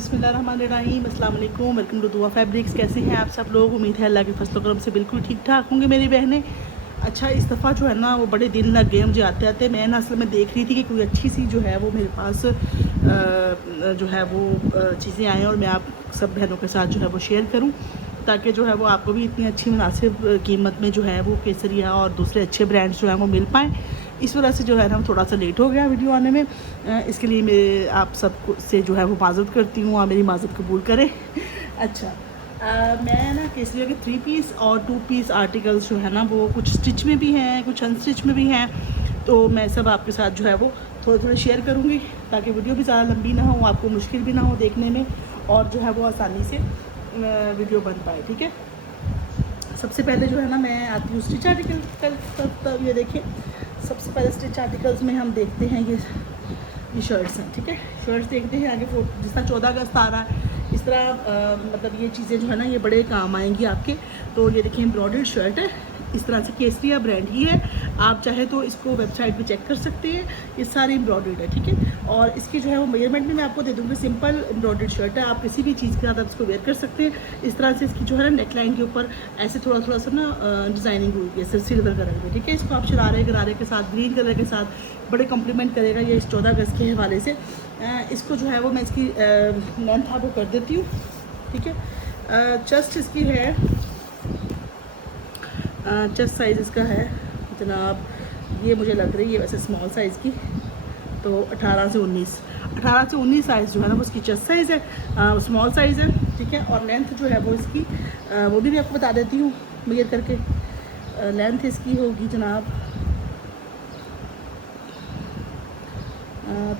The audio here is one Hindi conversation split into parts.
बिस्मिल्लाहिर्रहमानिर्रहीम, अस्सलाम वालेकुम, वेलकम टू दुआ फैब्रिक्स। कैसे हैं आप सब लोग? उम्मीद है अल्लाह के फजल करम से बिल्कुल ठीक ठाक होंगे मेरी बहनें। अच्छा, इस दफ़ा जो है ना वो बड़े दिन लग गए मुझे आते आते। मैं ना असल में देख रही थी कि कोई अच्छी सी जो है वो मेरे पास जो है वो चीज़ें आएँ और मैं आप सब बहनों के साथ जो है वो शेयर करूँ, ताकि जो है वो आपको भी इतनी अच्छी मुनासिब कीमत में जो है वो केसरिया और दूसरे अच्छे ब्रांड्स जो हैं वो मिल पाएँ। इस वजह से जो है ना थोड़ा सा लेट हो गया वीडियो आने में। इसके लिए मैं आप सब से जो है वो माज़रत करती हूँ, आप मेरी माज़रत कबूल करें। अच्छा, मैं ना केसरिया के 3 पीस और 2 पीस आर्टिकल्स जो है ना वो कुछ स्टिच में भी हैं, कुछ अनस्टिच में भी हैं, तो मैं सब आपके साथ जो है वो थोड़े थोड़े शेयर करूँगी, ताकि वीडियो भी ज़्यादा लंबी ना हो, आपको मुश्किल भी ना हो देखने में, और जो है वो आसानी से वीडियो बन पाए। ठीक है, सबसे पहले जो है ना मैं आती हूँ स्टिच आर्टिकल तक। ये देखिए, सबसे पहले स्टिच आर्टिकल्स में हम देखते हैं ये शर्ट्स हैं। ठीक है, शर्ट्स देखते हैं आगे। जिस तरह 14 अगस्त आ रहा है, इस तरह मतलब ये चीज़ें जो है ना ये बड़े काम आएंगी आपके। तो ये देखिए, एम्ब्रॉयडर्ड शर्ट है, इस तरह से केसरिया ब्रांड ही है। आप चाहे तो इसको वेबसाइट पे चेक कर सकते हैं, ये सारी एम्ब्रॉयडर्ड है। ठीक है, और इसकी जो है वो मेजरमेंट भी मैं आपको दे दूँगी। सिंपल एम्ब्रॉयडर्ड शर्ट है, आप किसी भी चीज़ के साथ आप इसको वेयर कर सकते हैं। इस तरह से इसकी जो है ना नेक लाइन के ऊपर ऐसे थोड़ा थोड़ा सा ना डिज़ाइनिंग हुई है सिल्वर कलर में। ठीक है, इसको आप शरारे गरारे के साथ, ग्रीन कलर के साथ बड़े कॉम्प्लीमेंट करेगा ये इस 14 अगस्त के हवाले से। इसको जो है वो मैं इसकी लेंथ आपको कर देती हूँ। ठीक है, चेस्ट इसकी है, चेस्ट साइज़ इसका है जनाब, ये मुझे लग रही है वैसे स्मॉल साइज़ की, तो 18 से 19 साइज़ जो है ना वो इसकी चेस्ट साइज़ है, स्मॉल साइज़ है। ठीक है, और लेंथ जो है वो इसकी वो भी मैं आपको बता देती हूँ मेजर करके। लेंथ इसकी होगी जनाब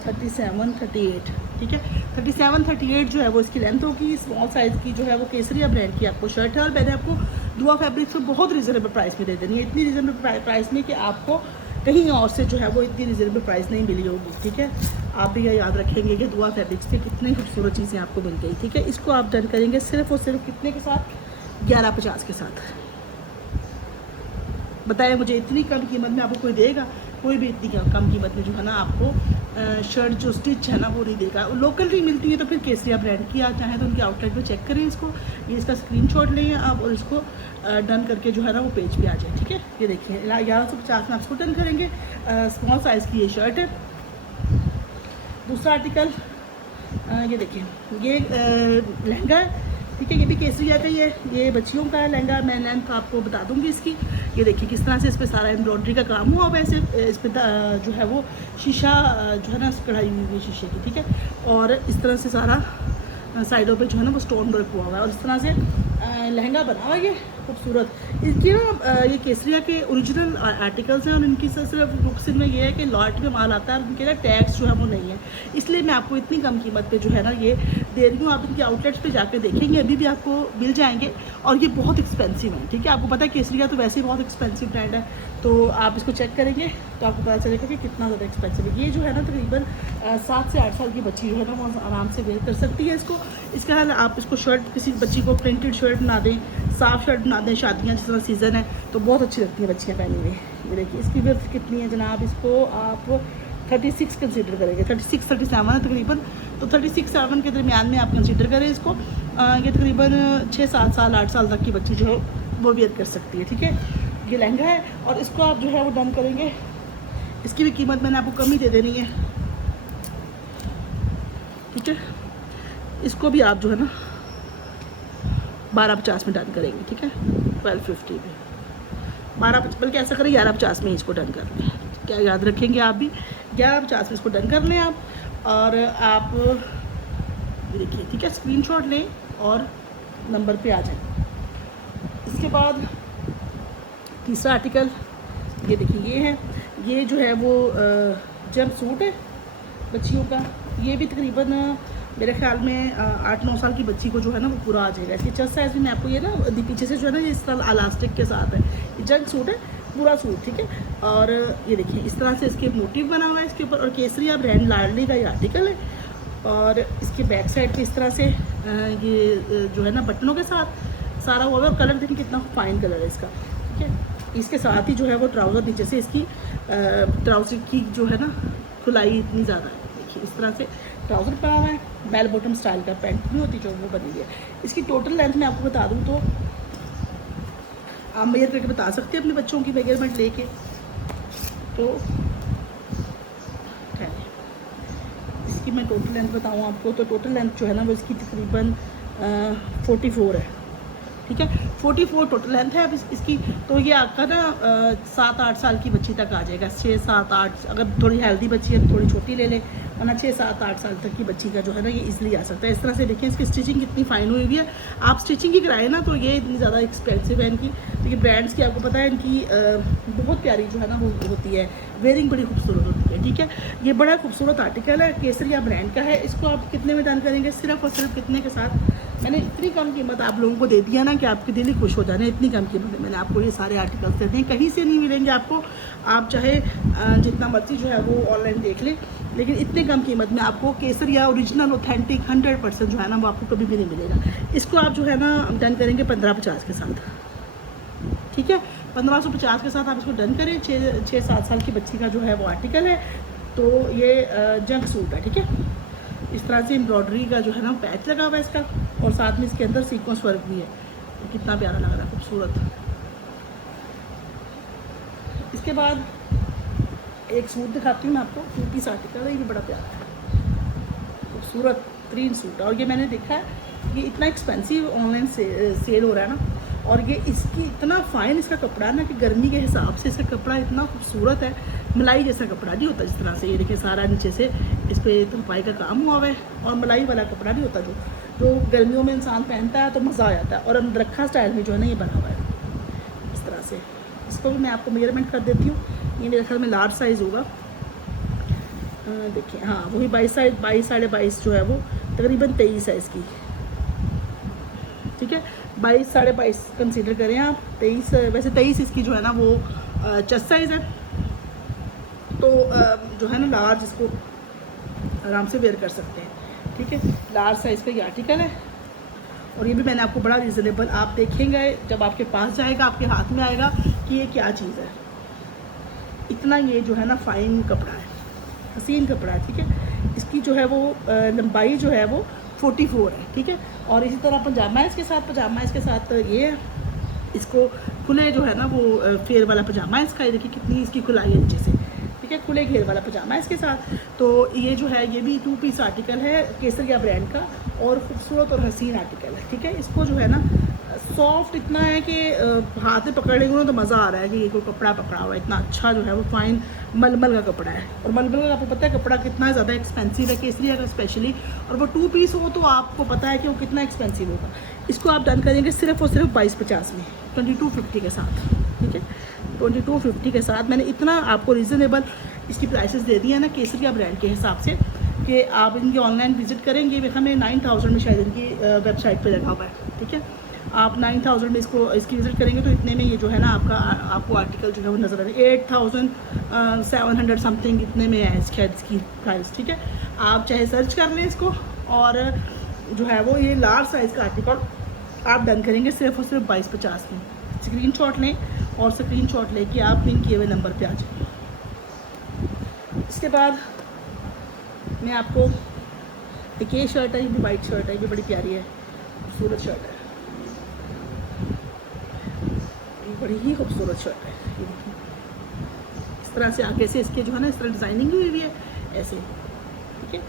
37-38। ठीक है, 37-38 जो है वो इसकी लेंथ होगी। स्मॉल साइज़ की जो है वो केसरिया ब्रांड की आपको शर्ट है, और मैंने आपको दुआ फैब्रिक्स में बहुत रिजनेबल प्राइस में दे देनी है। इतनी रिजनेबल प्राइस में कि आपको कहीं और से जो है वो इतनी रिजनेबल प्राइस नहीं मिली होगी। ठीक है, आप भी यह याद रखेंगे कि दुआ फैब्रिक्स से कितनी खूबसूरत चीज़ें आपको मिल गई। ठीक है, इसको आप डन करेंगे सिर्फ और सिर्फ कितने के साथ? 1150 के साथ। बताएं मुझे, इतनी कम कीमत में आपको कोई देगा? कोई भी इतनी कम कीमत में जो है ना आपको शर्ट जो स्टिच है ना वो नहीं देगा। लोकल नहीं मिलती है तो फिर केसरिया ब्रांड की आप चाहें तो उनके आउटलेट पे चेक करें इसको, ये इसका स्क्रीनशॉट लें आप और इसको डन करके जो है ना वो पेज पे आ जाए। ठीक है, ये देखिए 1150 में आप इसको डन करेंगे। स्मॉल साइज़ की ये शर्ट है। दूसरा आर्टिकल ये देखिए, ये लहंगा है। ठीक है, ये भी केसरिया का ही है, ये बच्चियों का है लहंगा। मैं लेंथ आपको बता दूंगी इसकी। ये देखिए किस तरह से इस पर सारा एम्ब्रॉयडरी का काम हुआ। वैसे इस पर जो है वो शीशा जो है ना कढ़ाई हुई है शीशे की। ठीक है, और इस तरह से सारा साइडों पे जो है ना वो स्टोन वर्क हुआ हुआ है, और इस तरह से लहंगा बना हुआ है ये खूबसूरत। इसकी ना ये केसरिया के ओरिजिनल आर्टिकल्स हैं, और इनकी सिर्फ नुक्स में ये है कि लॉट में माल आता है, उनके ना टैक्स जो है वो नहीं है, इसलिए मैं आपको इतनी कम कीमत पे जो है ना ये दे रही हूँ। आप इनके आउटलेट्स पे जाके देखेंगे, अभी भी आपको मिल जाएंगे, और ये बहुत एक्सपेंसिव है। ठीक है, आपको पता है केसरिया तो वैसे ही बहुत एक्सपेंसिव ब्रांड है, तो आप इसको चेक करेंगे तो आपको पता चलेगा कि कितना ज़्यादा एक्सपेंसिव है। ये जो है ना तकरीबन 7 से 8 साल की बच्ची जो है ना वो आराम से वेयर कर सकती है इसको। इसका हाल आप इसको शर्ट, किसी बच्ची को प्रिंटेड शर्ट बना दें, साफ शर्ट बना दें, शादियाँ जिस तरह सीज़न है तो बहुत अच्छी लगती हैं बच्चियाँ पहनी हुई। ये देखिए इसकी वर्थ कितनी है जनाब, इसको आप 36 कंसीडर करेंगे, 36-37 है तकरीबन, तो 36-37 के दरमियान में आप कंसीडर करें इसको। ये तकरीबन 6-7 साल 8 साल तक की बच्ची जो है वो वेयर कर सकती है। ठीक है, ये लहंगा है, और इसको आप जो है वो डन करेंगे। इसकी भी कीमत मैंने आपको कम ही दे देनी है। ठीक है, इसको भी आप जो है ना 1250 में डन करेंगे। ठीक है, 1250 में 12, बल्कि ऐसा करें 1150 में इसको डन कर लें। क्या याद रखेंगे आप भी, 1150 में इसको डन कर लें आप, और आप देखिए। ठीक है, स्क्रीनशॉट लें और नंबर पे आ जाए। इसके बाद तीसरा आर्टिकल ये देखिए, ये है, ये जो है वो जंप सूट है बच्चियों का। ये भी तकरीबन मेरे ख्याल में 8-9 साल की बच्ची को जो है ना वो पूरा आ जाएगा। इसकी चेस्ट साइज़ भी मैं आपको ये ना पीछे से जो है ना ये इस तरह इलास्टिक के साथ है, ये जंप सूट है पूरा सूट। ठीक है, और ये देखिए इस तरह से इसके मोटिव बना हुआ है इसके ऊपर, और केसरिया ब्रांड लाडली का ये आर्टिकल है। और इसके बैक साइड पे इस तरह से ये जो है ना बटनों के साथ सारा हुआ है, और कलर देखिए कितना फाइन कलर है इसका। ठीक है, इसके साथ ही जो है वो ट्राउज़र नीचे से इसकी ट्राउज़र की जो है ना खुलाई इतनी ज़्यादा है। देखिए इस तरह से ट्राउज़र पड़ा हुआ है, बेल बॉटम स्टाइल का पैंट भी होती जो वो बनी हुई है। इसकी टोटल लेंथ मैं आपको बता दूँ तो आप मेजर करके बता सकते हैं अपने बच्चों की मेजरमेंट लेके। तो इसकी मैं टोटल लेंथ बताऊँ आपको तो टोटल लेंथ जो है ना वो इसकी तकरीबन 44 है, ठीक है, 44 टोटल लेंथ है। अब इसकी तो ये आपका ना 7-8 साल की बच्ची तक आ जाएगा, 6-7-8, अगर थोड़ी हेल्दी बच्ची है तो थोड़ी छोटी ले ले, वरना 6-7-8 साल तक की बच्ची का जो है ना ये इजीली आ सकता है। इस तरह से देखिए इसकी स्टिचिंग कितनी फाइन हुई हुई है। आप स्टिचिंग की कराए ना तो ये इतनी ज़्यादा एक्सपेंसिव है इनकी, क्योंकि ब्रांड्स की आपको पता है इनकी बहुत प्यारी जो है ना वो होती है, वेयरिंग बड़ी खूबसूरत होती है, ठीक है। ये बड़ा खूबसूरत आर्टिकल है, केसरिया ब्रांड का है। इसको आप कितने में डन करेंगे? सिर्फ और सिर्फ कितने के साथ? मैंने इतनी कम कीमत आप लोगों को दे दिया ना कि आपके दिल ही खुश हो जाने। इतनी कम कीमत में मैंने आपको ये सारे आर्टिकल्स दे दिए, कहीं से नहीं मिलेंगे आपको। आप चाहे जितना मर्जी जो है वो ऑनलाइन देख लें, लेकिन इतने कम कीमत में आपको केसरिया ओरिजिनल ऑथेंटिक 100% जो है ना वो आपको कभी भी नहीं मिलेगा। इसको आप जो है ना डन करेंगे 1550 के साथ, ठीक है, 1550 के साथ आप इसको डन करें। 6-7 साल की बच्ची का जो है वो आर्टिकल है। तो ये जंक सूट है, ठीक है। इस तरह से एम्ब्रॉयडरी का जो है ना पैच लगा हुआ है इसका, और साथ में इसके अंदर सीक्वेंस वर्क भी है। कितना प्यारा लग रहा है, खूबसूरत। इसके बाद एक सूट दिखाती हूँ मैं आपको, 2 पीस आर्टिकल है, ये भी बड़ा प्यारा है, खूबसूरत 3 सूट। और ये मैंने देखा है ये इतना एक्सपेंसिव ऑनलाइन सेल हो रहा है ना, और ये इसकी इतना फ़ाइन इसका कपड़ा है ना कि गर्मी के हिसाब से इसका कपड़ा इतना खूबसूरत है। मलाई जैसा कपड़ा नहीं होता जिस तरह से, ये देखिए सारा नीचे से इस पर तरपाई का काम हुआ है, और मलाई वाला कपड़ा नहीं होता जो गर्मियों में इंसान पहनता है तो मज़ा आ जाता है। और रखा स्टाइल में जो है ना ये बना हुआ है इस तरह से। इसको भी मैं आपको मेजरमेंट कर देती हूँ, ये मेरे ख्याल में लार्ज साइज़ होगा। देखिए हाँ वही 22 साढ़े 22 जो है वो तकरीबन 23 है इसकी, ठीक है, 22 साढ़े 22 कंसीडर करें आप। 23 वैसे 23 इसकी जो है ना वो चेस्ट साइज़ है, तो जो है ना लार्ज इसको आराम से वेयर कर सकते हैं, ठीक है। लार्ज साइज़ का ये आर्टिकल है, और ये भी मैंने आपको बड़ा रीज़नेबल, आप देखेंगे जब आपके पास जाएगा आपके हाथ में आएगा कि ये क्या चीज़ है। इतना ये जो है ना फ़ाइन कपड़ा है, हसीन कपड़ा है, ठीक है। इसकी जो है वो लंबाई जो है वो 44 है, ठीक है। और इसी तरह पजामा इसके साथ ये है, इसको खुले जो है ना वो फेयर वाला पजामा है इसका। ये देखिए कितनी इसकी खुलाई है नीचे से, ठीक है, खुले घेर वाला पजामा है इसके साथ। तो ये जो है ये भी 2 पीस आर्टिकल है केसरिया ब्रांड का, और खूबसूरत और हसीन आर्टिकल है, ठीक है। इसको जो है ना सॉफ्ट इतना है कि हाथ में पकड़ लेंगे ना तो मज़ा आ रहा है कि ये कोई कपड़ा पकड़ा हुआ है, इतना अच्छा जो है वो फाइन मलमल का कपड़ा है। और मलमल का आपको पता है कपड़ा कितना ज़्यादा एक्सपेंसिव है केसरिया का स्पेशली, और वो 2 पीस हो तो आपको पता है कि वो कितना एक्सपेंसिव होगा। इसको आप डन करेंगे सिर्फ और सिर्फ 2250 में, 2250 के साथ, ठीक है, 2250 के साथ। मैंने इतना आपको रीज़नेबल इसकी प्राइसेस दे दी है ना केसरिया ब्रांड के हिसाब से, कि आप इनकी ऑनलाइन विजिट करेंगे, हमें 9000 में शायद इनकी वेबसाइट पर लगा हुआ है, ठीक है। आप 9000 में इसकी विज़िट करेंगे तो इतने में ये जो है ना आपको आर्टिकल जो है वो नज़र आ रहा है। 8700 समथिंग इतने में है शायद इसकी प्राइस, ठीक है। आप चाहे सर्च कर लें इसको, और जो है वो ये लार्ज साइज़ का आर्टिकल आप डन करेंगे सिर्फ और सिर्फ 2250 में। स्क्रीनशॉट लें, और स्क्रीनशॉट लेके आप पिन किए हुए नंबर पे आ जाए। इसके बाद मैं आपको एक ये शर्ट है, ये भी वाइट शर्ट है, ये भी बड़ी प्यारी है, खूबसूरत शर्ट है, बड़ी ही खूबसूरत शर्ट है। ये देखिए इस तरह से आगे से इसके जो है ना इस तरह डिज़ाइनिंग हुई हुई है ऐसे, ठीक है।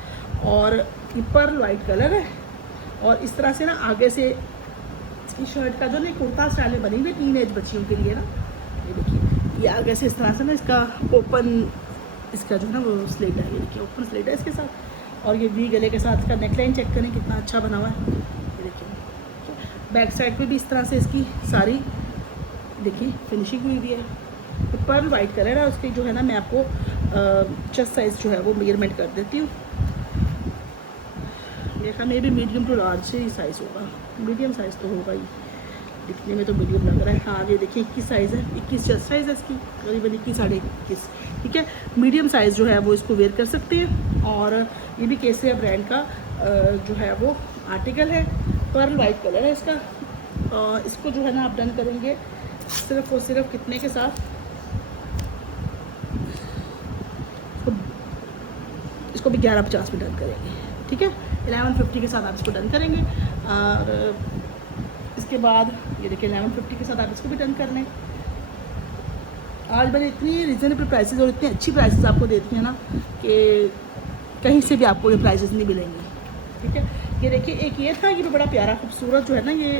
और ये पर्ल वाइट कलर है, और इस तरह से ना आगे से इसकी शर्ट का जो ना कुर्ता स्टाइल में बनी हुई है टीनेज बच्चियों के लिए ना। ये देखिए ये आगे से इस तरह से ना इसका ओपन, इसका जो है ना वो स्लेट है, ये देखिए ओपन स्लेट है इसके साथ। और ये वी गले के साथ इसका नेकलाइन चेक करें कितना अच्छा बना हुआ है, ये देखिए। बैक साइड पे भी इस तरह से इसकी सारी देखिए फिनिशिंग हुई हुई है। पर्ल वाइट कलर है, उसकी जो है ना मैं आपको चेस्ट साइज़ जो है वो मेजरमेंट कर देती हूँ। मेरे ख्याल में भी मीडियम टू लार्ज ही साइज़ होगा, मीडियम साइज़ तो होगा ही, दिखने में तो मीडियम लग रहा है। हाँ ये देखिए 21 साइज़ है, 21 चेस्ट साइज़ है इसकी, करीबन 21 साढ़े 21, ठीक है। मीडियम साइज़ जो है वो इसको वेयर कर सकते हैं। और ये भी केसरिया ब्रांड का जो है वो आर्टिकल है, पर्ल वाइट कलर है इसका। इसको जो है ना आप डन करेंगे सिर्फ और सिर्फ कितने के साथ, इसको भी 1150 में डन करेंगे, ठीक है। 1150 के साथ आप इसको डन करेंगे। और इसके बाद ये देखिए 1150 के साथ आप इसको भी डन कर लें। आज मैंने इतनी रिजनेबल प्राइसेस और इतनी अच्छी प्राइसेस आपको देती हैं ना कि कहीं से भी आपको ये प्राइसेस नहीं मिलेंगी, ठीक है। ये देखिए एक ये था, ये भी बड़ा प्यारा खूबसूरत जो है ना ये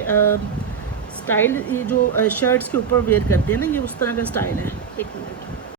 स्टाइल, ये जो शर्ट्स के ऊपर वेयर करते हैं ना, ये उस तरह का स्टाइल है। एक मिनट,